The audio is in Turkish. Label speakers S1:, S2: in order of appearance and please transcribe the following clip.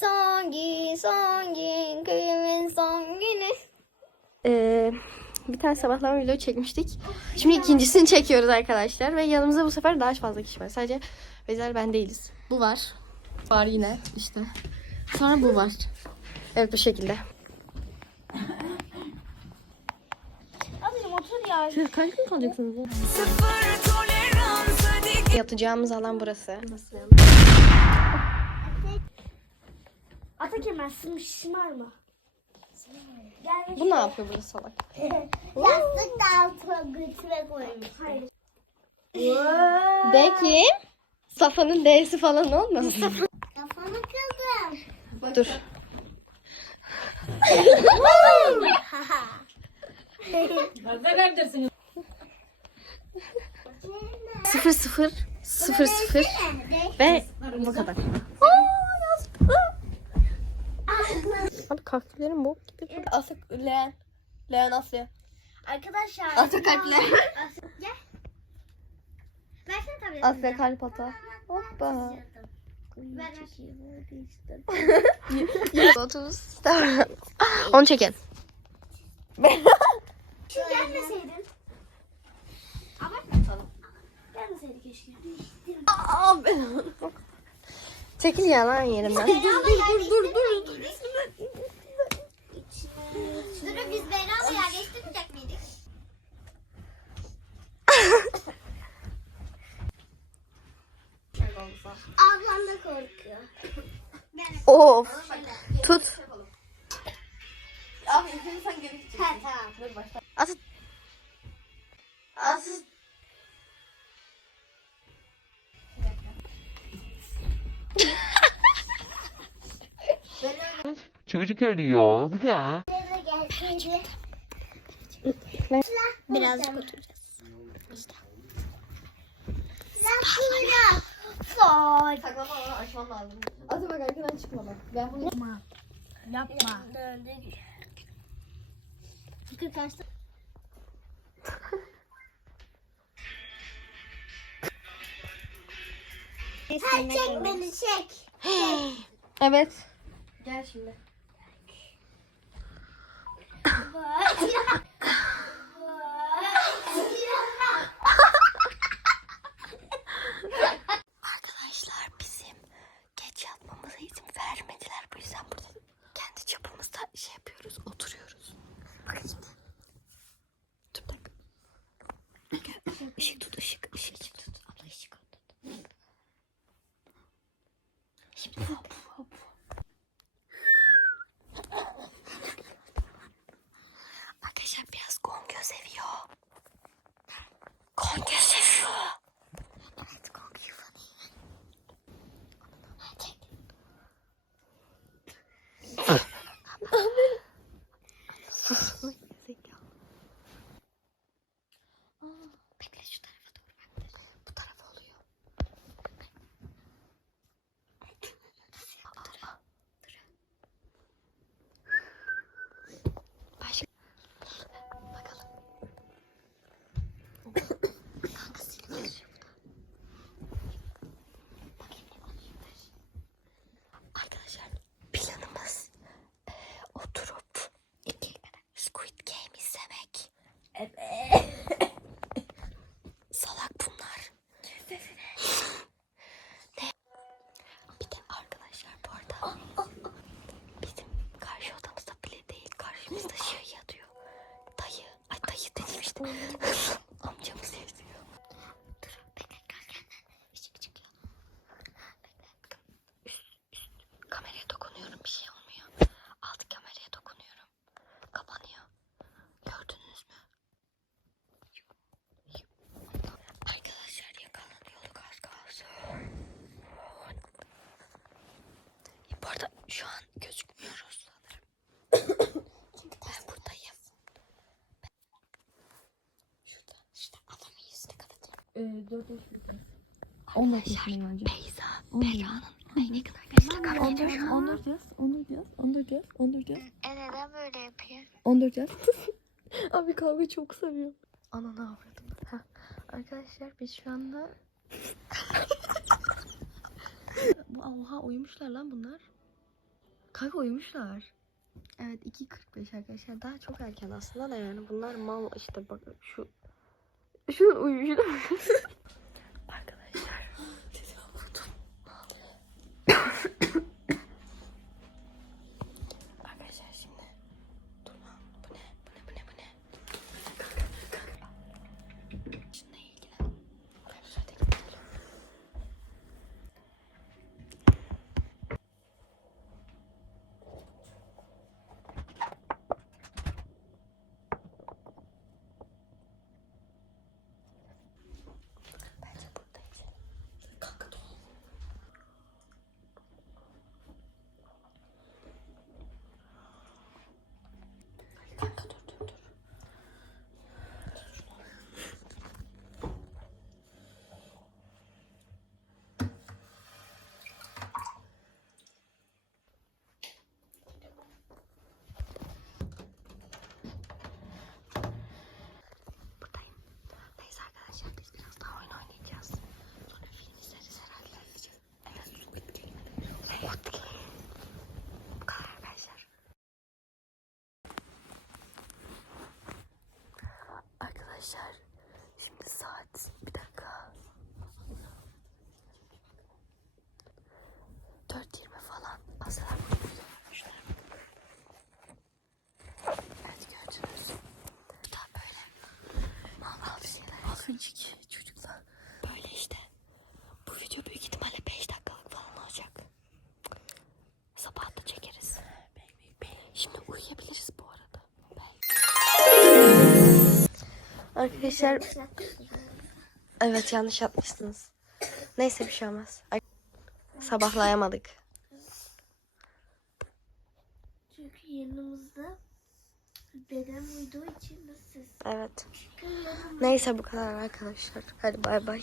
S1: son gün, son gün, köyümün son günü.
S2: Ee, bir tane sabahlama video çekmiştik. Şimdi ikincisini çekiyoruz arkadaşlar. Ve yanımızda bu sefer daha fazla kişi var. Sadece Vezel ben değiliz. Bu var. Var yine işte. Sonra bu var. Evet bu şekilde.
S1: Ablacığım otur ya.
S2: Siz kaç gün kalacaksınız? Yatacağımız alan burası. Nasıl yani?
S1: Ata kemer şımarma. Gel
S2: Bu ne yapıyor burada salak?
S1: Yastık da altına götüre koymuş. Hayır.
S2: De ki Safa'nın D'si falan olmasın?
S1: Kafanı kızım.
S2: Dur. Sıfır sıfır sıfır sıfır ve bu kadar. Bok gibi. Asya Leğen. Leğen Asya.
S1: Arkadaşlar.
S2: Asya kalpli.
S1: Asya gel. Versene tabletini.
S2: Asya kalp ata. Hoppa.
S1: Ver.
S2: 30 davran. Onu çekin.
S1: Şu gelmeseydin. Ama gelmeseydi keşke.
S2: Çekil ya lan yerimden.
S1: dur dur dur dur dur. Durun biz Berra'la yerleştirmeyecek miydik? Ablam da korkuyor.
S2: Of. Tut.
S1: Ha tamam.
S2: At. At.
S3: Çocuk ölüyor. Ya.
S1: Oturacağız. Sakura. Soy.
S2: Saklama onu açman lazım. Atı bak arkadan çıkma bak. Ben bunu...
S1: Yapma. Yıkı kaçtı. Her çek beni çek.
S2: Evet. Gel şimdi. butt. karşımızda şey yatıyor. Dayı. Ay dayı dedim işte. Amcamı seviyor. Dur bekle gölgenden ışık çıkıyor. Bekle. Üst, üst. Kameraya dokunuyorum bir şey olmuyor. Alt kameraya dokunuyorum. Kapanıyor. Gördünüz mü? Arkadaşlar yakalanıyorduk az kalsın. Bu arada şu an gözükmüyoruz 4 yaş büyük. Arkadaşlar Beyza Berra'nın beyni kadar yaşlı kalıyor şu an.
S4: 14 yaz, 14 yaz, 14 yaz, 14 yaz.
S1: E neden böyle yapıyor?
S4: 14 yaz.
S2: Abi kavga çok seviyor. Ana ne yapıyordum ben? Arkadaşlar biz şu anda... Bu Oha uyumuşlar lan bunlar. Kanka uyumuşlar. Evet 2.45 arkadaşlar. Daha çok erken aslında da yani. Bunlar mal işte bak şu... Şu uyumuşlar. arkadaşlar. Arkadaşlar evet yanlış yapmışsınız. Neyse bir şey olmaz. Sabahlayamadık.
S1: Çünkü yanımızda dedem uyuduğu için nasıl?
S2: Evet. Neyse bu kadar arkadaşlar. Hadi bay bay.